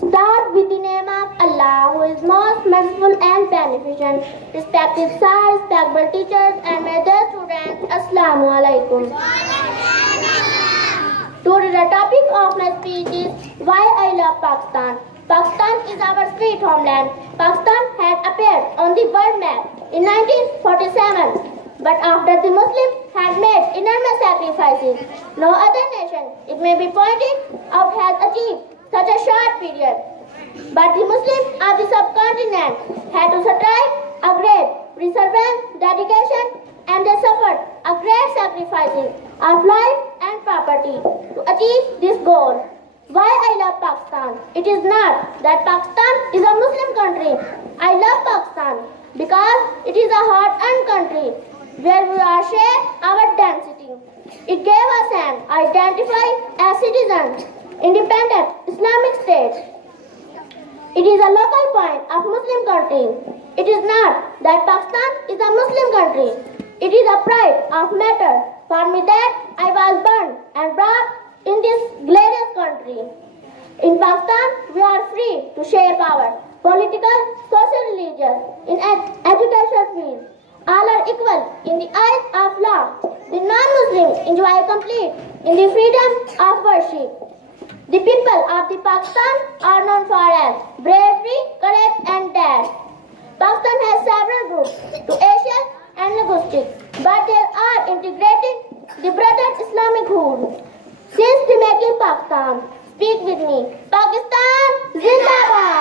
Start with the name of Allah, who is most merciful and beneficent. Respected sir, respectable teachers, and my dear students, Assalamu alaikum. Today the topic of my speech is why I love Pakistan. Pakistan is our sweet homeland. Pakistan had appeared on the world map in 1947. But after the Muslims had made enormous sacrifices, no other nation, it may be pointed out, has achieved such a short period. But the Muslims of the subcontinent had to strive a great perseverance, dedication, and they suffered a great sacrifices of life and property to achieve this goal. Why I love Pakistan? It is not that Pakistan is a Muslim country. I love Pakistan because it is a hard-earned country where we are share our density. It gave us an identify as citizens, independent Islamic state. It is a local point of Muslim country. It is not that Pakistan is a Muslim country. It is a pride of matter for me that I was born and brought in this glorious country. In Pakistan, we are free to shape our political, social, religious, in educational fields. All are equal in the eyes of law. The non-Muslims enjoy complete in the freedom of worship. The people of the Pakistan are known for as bravery, courage, and dash. Pakistan has several groups to Asian and linguistic, but they are integrated the broader Islamic hood. Since the making Pakistan, speak with me. Pakistan Zindabad.